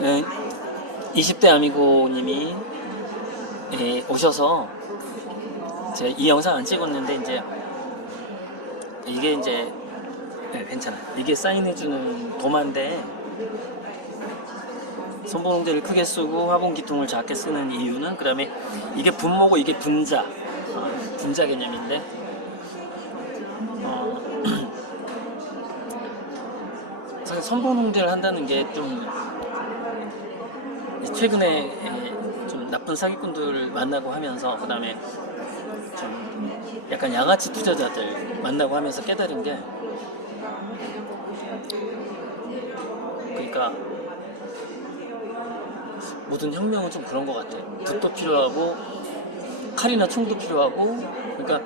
네, 20대 아미고님이 예, 오셔서 제가 이 영상 안 찍었는데 이제 이게 이제 네, 괜찮아요. 이게 사인해주는 도마인데 손봉대를 크게 쓰고 화분기통을 작게 쓰는 이유는 그다음에 이게 분모고 이게 분자 어, 분자 개념인데 선봉대를 한다는 게 좀 최근에 예, 좀 나쁜 사기꾼들 만나고 하면서 그다음에 좀 약간 양아치 투자자들 만나고 하면서 깨달은 게 그러니까 모든 혁명은 좀 그런 것 같아요. 붓도 필요하고 칼이나 총도 필요하고 그러니까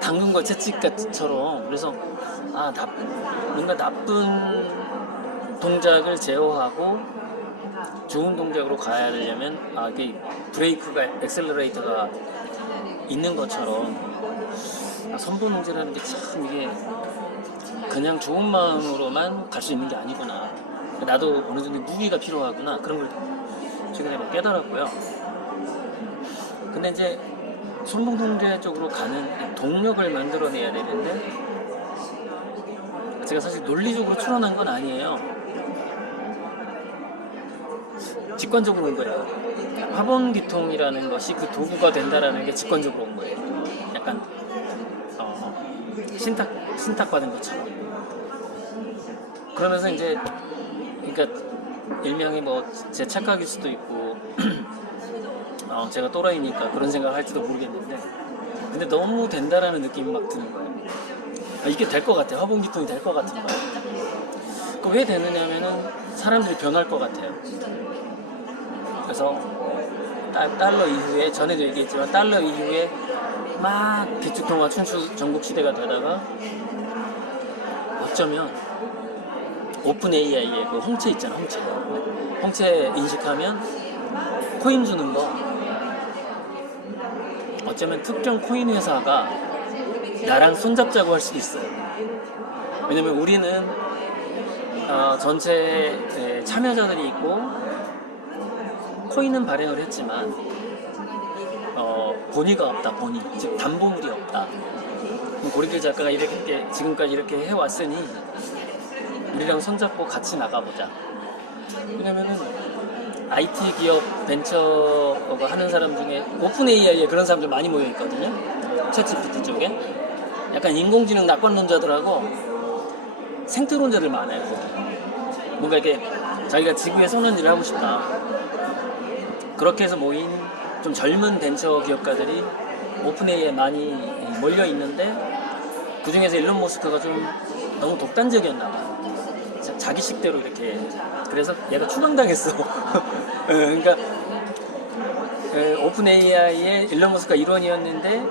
당근과 채찍같이처럼 그래서 아 나, 뭔가 나쁜 동작을 제어하고 좋은 동작으로 가야 되려면 아 이게 브레이크가 엑셀러레이터가 있는 것처럼 아, 선분홍제라는 게 참 이게 그냥 좋은 마음으로만 갈 수 있는 게 아니구나. 나도 어느 정도 무기가 필요하구나. 그런 걸 최근에 막 깨달았고요. 근데 이제 손봉동제 쪽으로 가는 동력을 만들어내야 되는데 제가 사실 논리적으로 추론한 건 아니에요. 직관적으로 온 거예요. 화분기통이라는 것이 그 도구가 된다라는 게 직관적으로 온 거예요. 약간 어, 신탁 신탁 받은 것처럼. 그러면서 이제 그러니까 일명이 뭐 제 착각일 수도 있고 어, 제가 또라이니까 그런 생각 할지도 모르겠는데 근데 너무 된다라는 느낌이 막 드는 거예요. 아, 이게 될 것 같아요. 화분기통이 될 것 같은 거예요. 그왜 되느냐면은 사람들이 변할 것 같아요. 그래서 달- 달러 이후에 전에도 얘기했지만 달러 이후에 막 비트통화 춘추 전국 시대가 되다가 어쩌면 오픈 AI의 그 홍채 있잖아 홍채 홍채 인식하면 코인 주는 거? 어쩌면 특정 코인 회사가 나랑 손잡자고 할 수도 있어요. 왜냐면 우리는 어, 전체 에, 참여자들이 있고 코인은 발행을 했지만 어, 본의가 없다 본의. 즉 담보물이 없다. 고리길 작가가 이렇게 지금까지 이렇게 해왔으니 우리랑 손잡고 같이 나가보자. 왜냐면은 IT 기업 벤처가 하는 사람 중에 오픈 AI에 그런 사람들 많이 모여 있거든요 챗GPT 쪽에 약간 인공지능 낙관론자들하고 생태론자들 많아요. 뭔가 이렇게 자기가 지구에 선한 일을 하고 싶다 그렇게 해서 모인 좀 젊은 벤처 기업가들이 오픈 AI에 많이 몰려 있는데 그 중에서 일론 머스크가 좀 너무 독단적이었나 봐. 자- 자기 식대로 이렇게 그래서 얘가 추방당했어. 예, 그러니까 예, 오픈 AI의 일론 머스크가 일원이었는데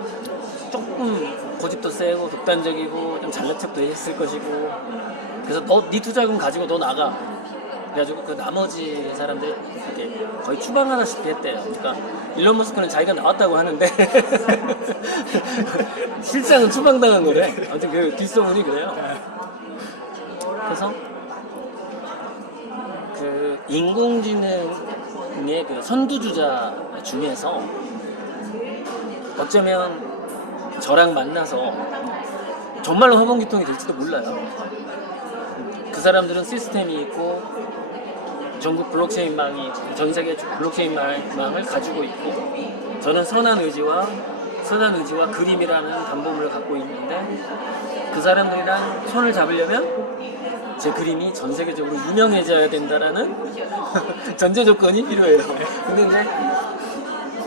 조금 고집도 세고 독단적이고 좀 잘난 척도 했을 것이고 그래서 너 네 투자금 가지고 너 나가. 그래가지고 그 나머지 사람들 이렇게 거의 추방 하다시피 했대요. 그러니까 일론 머스크는 자기가 나왔다고 하는데 실상은 추방당한 거래. 아무튼 그 뒷소문이 그래요. 그래서 그 인공지능의 그 선두주자 중에서 어쩌면 저랑 만나서 정말로 허공기통이 될지도 몰라요. 그 사람들은 시스템이 있고 전국 블록체인망이 전 세계 블록체인망을 가지고 있고 저는 선한 의지와 선한 의지와 그림이라는 담보물을 갖고 있는데 그 사람들이랑 손을 잡으려면 제 그림이 전 세계적으로 유명해져야 된다라는 전제 조건이 필요해요. 근데